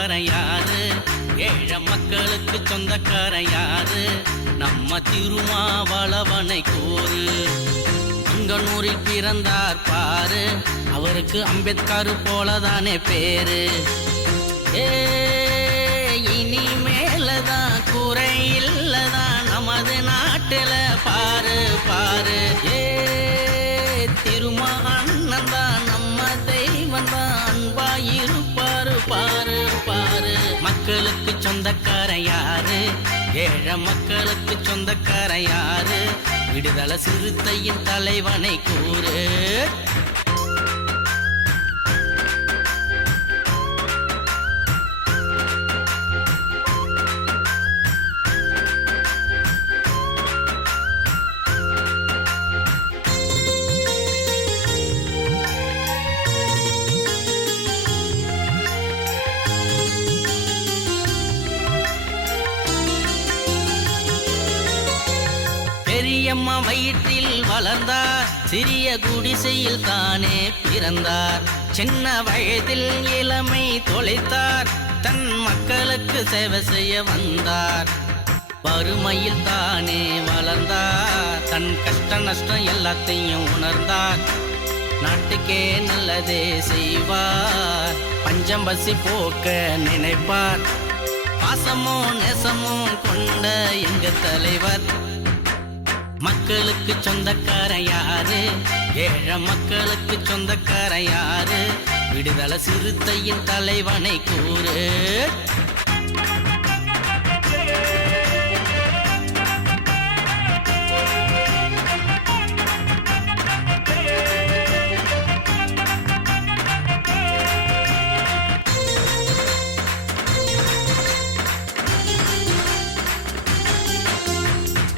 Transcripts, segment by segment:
சொந்தக்காரன் யாரு? ஏழை மக்களுக்கு சொந்தக்காரன் யாரு? நம்ம திருமாவளவனை கூறு. அங்கனூரில் பிறந்தார் பாரு, அவருக்கு அம்பேத்கர் போலதானே பேரு. இனிமேலதான் குறை இல்லதான் நமது நாட்டில பாரு பாரு. திருமா அண்ணன் தான் நம்ம தெய்வம் தான், அன்பாயிருப்பாரு பாரு பாரு. மக்களுக்கு சொந்தக்காரன் யாரு? ஏழை மக்களுக்கு சொந்தக்காரன் யாரு? விடுதலை சிறுத்தையின் தலைவனை கூறு. பெரியம்மா வயிற்றில் வளர்ந்தார், சிறிய குடிசையில் தானே பிறந்தார். சின்ன வயதில் இளமை தொலைத்தார், தன் மக்களுக்கு சேவை செய்ய வந்தார். வறுமையில் தானே வளர்ந்தார், தன் கஷ்ட நஷ்டம் எல்லாத்தையும் உணர்ந்தார். நாட்டுக்கே நல்லதே செய்வார், பஞ்சம் பசி போக்க நினைப்பார். பாசமும் நேசமும் கொண்ட எங்க தலைவர். மக்களுக்கு சொந்தக்காரன் யாரு? ஏழை மக்களுக்கு சொந்தக்காரன் யாரு? விடுதலை சிறுத்தையின் தலைவனை கூறு.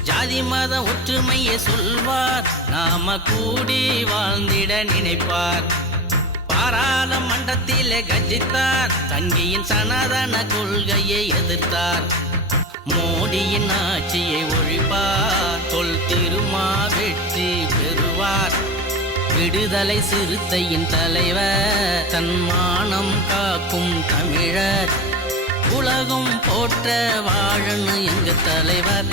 ஜாதி மத ஒற்றுமையை சொல்வார், நாம கூடி வாழ்ந்திட நினைப்பார். பாராளுமன்றத்திலே கர்ஜித்தார், சங்கியின் சனாதன கொள்கையை எதிர்த்தார். மோடியின் ஆட்சியை ஒழிப்பார், தொல் திருமா வெற்றி பெறுவார். விடுதலை சிறுத்தையின் தலைவர், தன்மானம் காக்கும் தமிழர். உலகம் போற்ற வாழன்னு எங்க தலைவர்.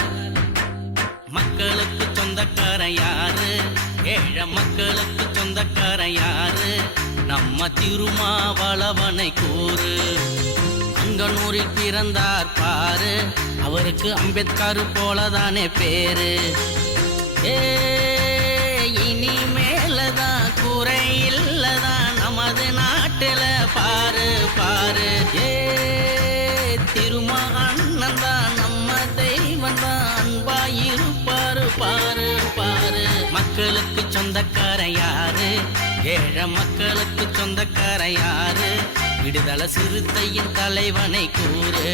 மக்களுக்கு சொந்தக்காரன் யாரு? ஏழை மக்களுக்கு சொந்தக்காரன் யாரு? நம்ம திருமாவளவனை கூறு. அங்கனூரில் பிறந்தார் பாரு, அவருக்கு அம்பேத்கர் போலதானே பேரு. இனிமேலதான் குறை இல்லதான் நமது நாட்டில பாரு பாரு. திருமா அண்ணன் தான் நம்ம தெய்வம் தான், அன்பாயிருப்பாரு பாரு பாரு. மக்களுக்கு சொந்தக்காரன் யாரு? ஏழை மக்களுக்கு சொந்தக்காரன் யாரு? விடுதலை சிறுத்தையின் தலைவனை கூறு.